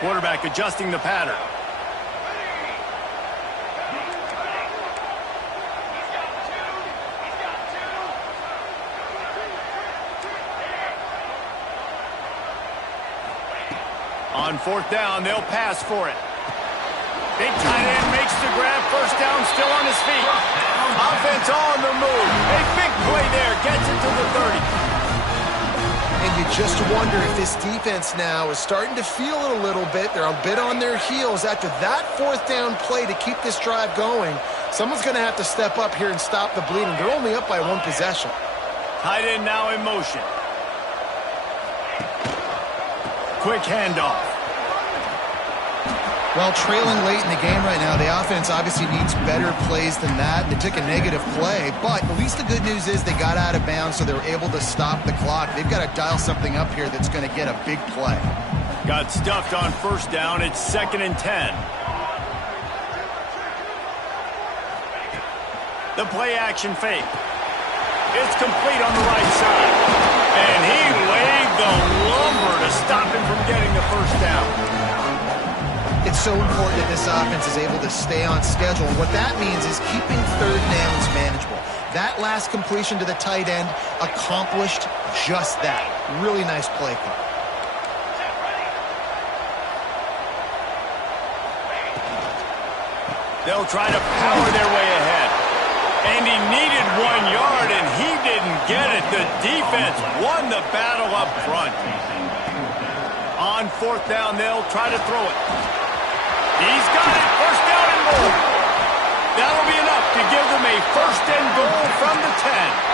Quarterback adjusting the pattern. On 4th down, they'll pass for it. Big tight end makes the grab. 1st down, still on his feet. Offense on the move. A big play there. Gets it to the 30. And you just wonder if this defense now is starting to feel it a little bit. They're a bit on their heels after that 4th down play to keep this drive going. Someone's going to have to step up here and stop the bleeding. They're only up by 1 possession. Tight end now in motion. Quick handoff. Well, trailing late in the game right now, the offense obviously needs better plays than that. They took a negative play, but at least the good news is they got out of bounds, so they were able to stop the clock. They've got to dial something up here that's going to get a big play. Got stuffed on 1st down. It's 2nd and 10. The play action fake. It's complete on the right side. And he laid the lumber to stop him from getting the 1st down. It's so important that this offense is able to stay on schedule. What that means is keeping 3rd downs manageable. That last completion to the tight end accomplished just that. Really nice play call. They'll try to power their way ahead. And he needed 1 yard, and he didn't get it. The defense won the battle up front. On 4th down, they'll try to throw it. He's got it. 1st down and more. That'll be enough to give them a 1st and goal from the 10.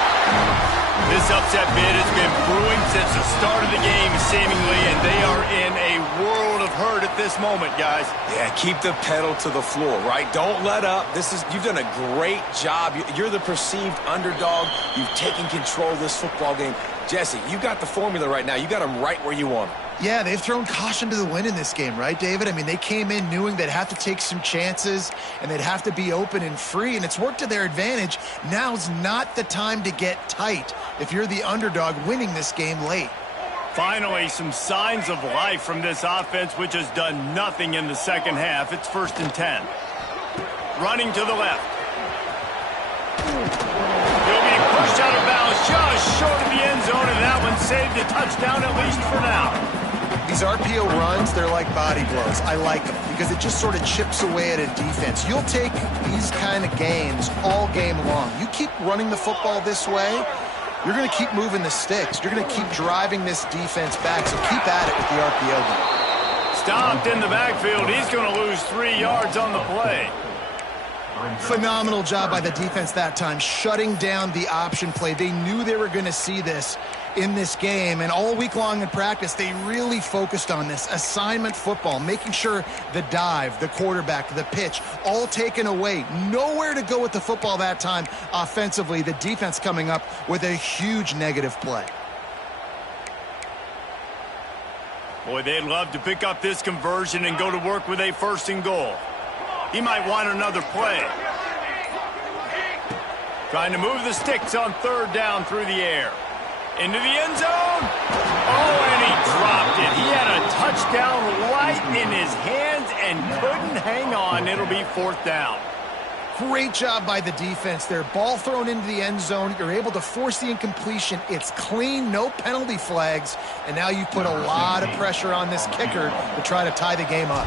This upset bid has been brewing since the start of the game, seemingly, and they are in a world of hurt at this moment, guys. Yeah, keep the pedal to the floor, right? Don't let up. You've done a great job. You're the perceived underdog. You've taken control of this football game. Jesse, you got the formula right now. You got them right where you want them. Yeah, they've thrown caution to the wind in this game, right, David? I mean, they came in knowing they'd have to take some chances and they'd have to be open and free, and it's worked to their advantage. Now's not the time to get tight if you're the underdog winning this game late. Finally, some signs of life from this offense, which has done nothing in the second half. It's 1st and 10. Running to the left. He'll be pushed out of bounds just short of the end zone, and that one saved a touchdown at least for now. These RPO runs, they're like body blows. I like them because it just sort of chips away at a defense. You'll take these kind of games all game long. You keep running the football this way, you're going to keep moving the sticks. You're going to keep driving this defense back, so keep at it with the RPO game. Stopped in the backfield. He's going to lose 3 yards on the play. Phenomenal job by the defense that time, shutting down the option play. They knew they were going to see this in this game, and all week long in practice, they really focused on this assignment football, making sure the dive, the quarterback, the pitch, all taken away. Nowhere to go with the football that time offensively. The defense coming up with a huge negative play. Boy, they'd love to pick up this conversion and go to work with a 1st and goal. He might want another play. Trying to move the sticks on 3rd down through the air. Into the end zone. Oh, and he dropped it. He had a touchdown right in his hands and couldn't hang on. It'll be 4th down. Great job by the defense there. Ball thrown into the end zone. You're able to force the incompletion. It's clean, no penalty flags. And now you put a lot of pressure on this kicker to try to tie the game up.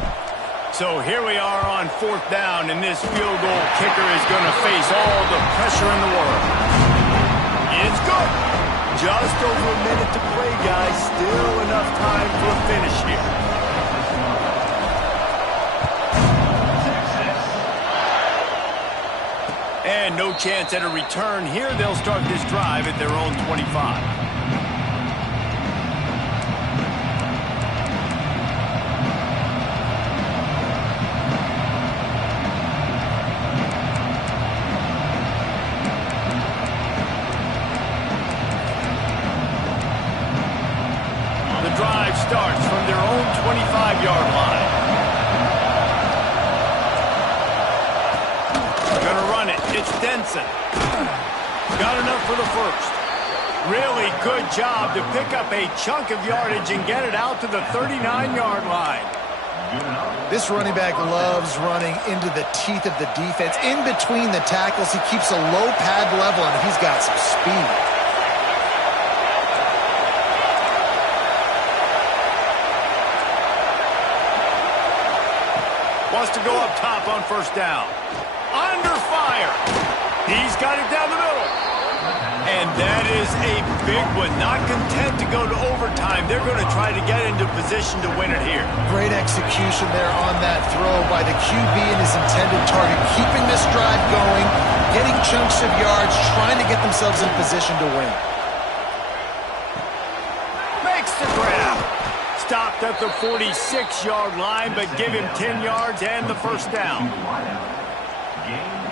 So here we are on 4th down, and this field goal kicker is going to face all the pressure in the world. It's good. Just over a minute to play, guys. Still enough time for a finish here. And no chance at a return here. They'll start this drive at their own 25. Starts from their own 25-yard line. Gonna run it. It's Denson. Got enough for the 1st. Really good job to pick up a chunk of yardage and get it out to the 39-yard line. This running back loves running into the teeth of the defense. In between the tackles, he keeps a low pad level, and he's got some speed. Wants to go up top on 1st down. Under fire. He's got it down the middle. And that is a big one. Not content to go to overtime. They're going to try to get into position to win it here. Great execution there on that throw by the QB and his intended target. Keeping this drive going, getting chunks of yards, trying to get themselves in position to win. Makes the grab. Stopped at the 46-yard line, but give him 10 yards and the 1st down.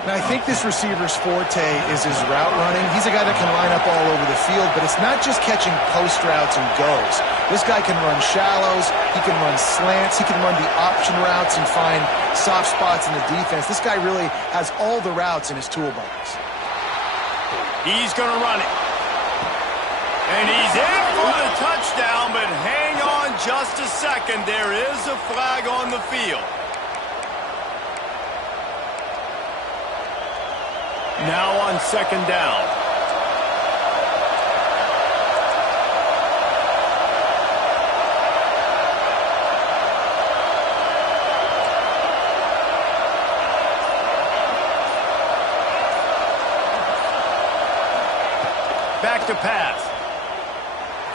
And I think this receiver's forte is his route running. He's a guy that can line up all over the field, but it's not just catching post routes and goes. This guy can run shallows, he can run slants, he can run the option routes and find soft spots in the defense. This guy really has all the routes in his toolbox. He's going to run it. And he's in for the touchdown, but hang on just a second. There is a flag on the field. Now on 2nd down. Back to pass.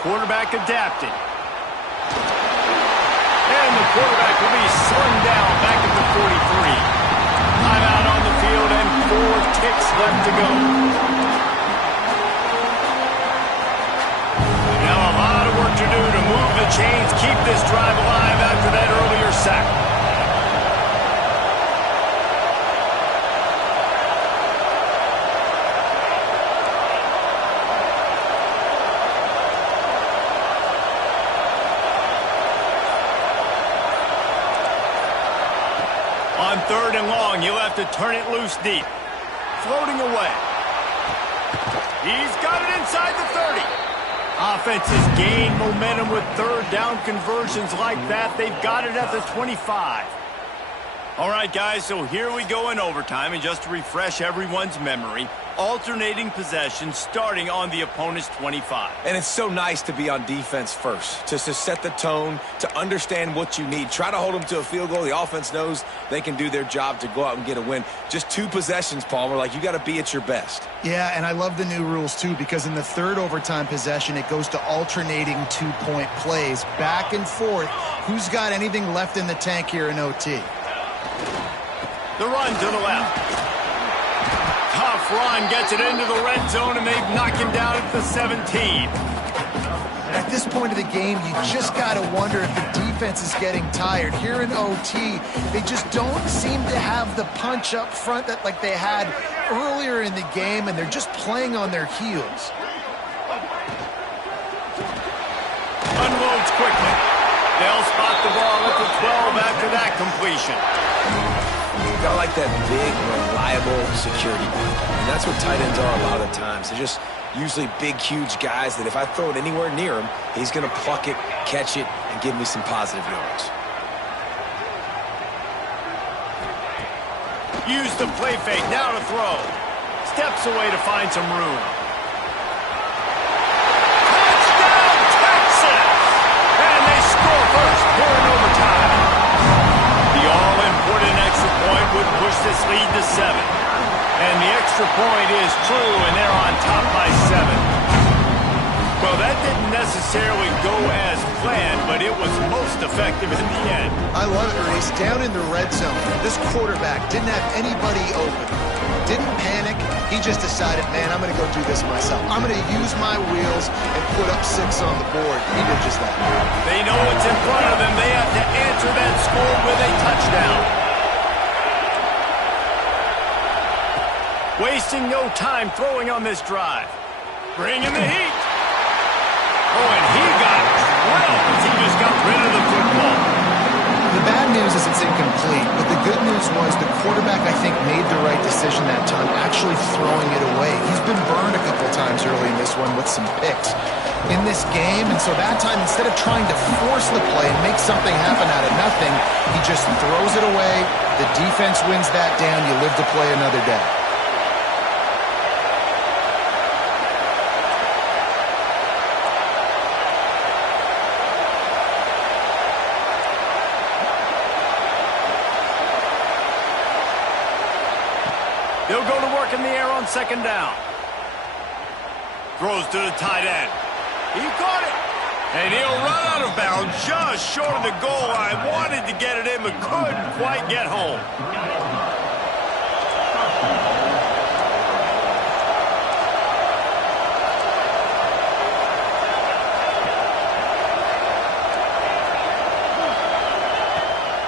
Quarterback adapting. And the quarterback will be slung down back at the 43. Timeout on the field and 4 ticks left to go. Now a lot of work to do to move the chains, keep this drive alive after that earlier sack. On 3rd and long, you'll have to turn it loose deep. Floating away. He's got it inside the 30. Offenses gain momentum with 3rd down conversions like that. They've got it at the 25. All right, guys, so here we go in overtime. And just to refresh everyone's memory, alternating possession starting on the opponent's 25. And it's so nice to be on defense first, just to set the tone, to understand what you need. Try to hold them to a field goal. The offense knows they can do their job to go out and get a win. Just 2 possessions, Palmer. Like, you got to be at your best. Yeah, and I love the new rules, too, because in the 3rd overtime possession, it goes to alternating 2-point plays, back and forth. Who's got anything left in the tank here in OT? The run to the left. Tough run, gets it into the red zone, and they've knocked him down at the 17. At this point of the game, you just got to wonder if the defense is getting tired. Here in OT, they just don't seem to have the punch up front that like they had earlier in the game, and they're just playing on their heels. Unloads quickly. They'll spot the ball at the 12 after that completion. You gotta like that big, reliable security blanket. And that's what tight ends are a lot of the times. They're just usually big, huge guys that if I throw it anywhere near him, he's gonna pluck it, catch it, and give me some positive yards. Use the play fake, now to throw. Steps away to find some room. Touchdown, Texas! And they score first here in overtime. The all-important extra point would push this lead to 7. And the extra point is true, and they're on top by 7. Well, that didn't necessarily go as planned, but it was most effective in the end. I love it, Reese. Down in the red zone, this quarterback didn't have anybody open. Didn't panic. He just decided, man, I'm going to go do this myself. I'm going to use my wheels and put up 6 on the board. He did just that. They know what's in front of them. They have to answer that score with a touchdown. Wasting no time throwing on this drive. Bringing the heat. Oh, and he got drilled as he just got rid of the football. The bad news is it's incomplete, but the good news was the quarterback, I think, made the right decision that time, actually throwing it away. He's been burned a couple times early in this one with some picks in this game, and so that time, instead of trying to force the play and make something happen out of nothing, he just throws it away. The defense wins that down. You live to play another day. They'll go to work in the air on 2nd down. Throws to the tight end. He caught it. And he'll run out of bounds just short of the goal line. Wanted to get it in, but couldn't quite get home.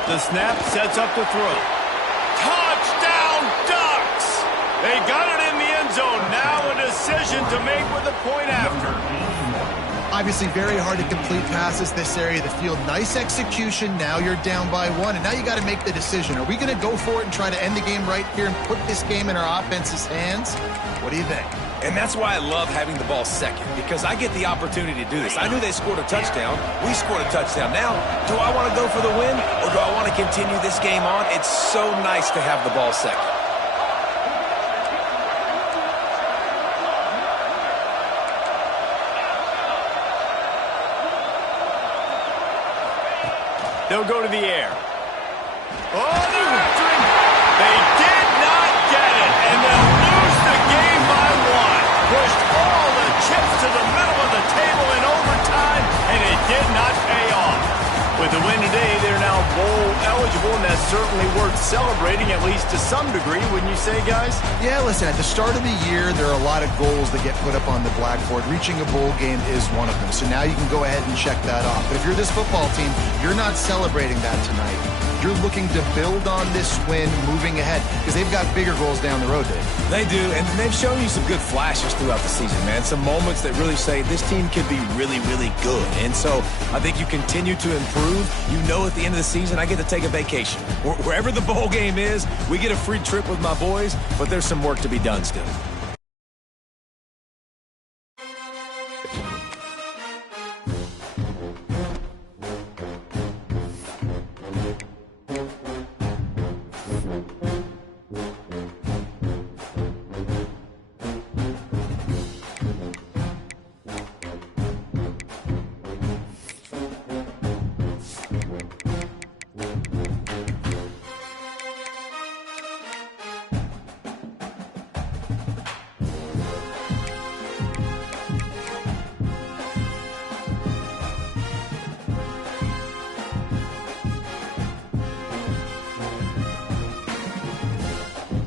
The snap sets up the throw. Touchdown, Ducks! They got it in the end zone. Now a decision to make with a point after. Obviously very hard to complete passes this area of the field. Nice execution. Now you're down by 1, and now you got to make the decision. Are we going to go for it and try to end the game right here and put this game in our offense's hands? What do you think? And that's why I love having the ball second, because I get the opportunity to do this. I knew they scored a touchdown. We scored a touchdown. Now, do I want to go for the win, or do I want to continue this game on? It's so nice to have the ball second. They'll go to the air. Oh, they did not get it, and they'll lose the game by 1. Pushed all the certainly worth celebrating, at least to some degree, wouldn't you say, guys? Yeah, listen, at the start of the year, there are a lot of goals that get put up on the blackboard. Reaching a bowl game is one of them. So now you can go ahead and check that off. But if you're this football team, you're not celebrating that tonight. You're looking to build on this win moving ahead because they've got bigger goals down the road, Dave. They do, and they've shown you some good flashes throughout the season, man. Some moments that really say this team could be really, really good. And so I think you continue to improve. You know at the end of the season, I get to take a vacation. Wherever the bowl game is, we get a free trip with my boys, but there's some work to be done still.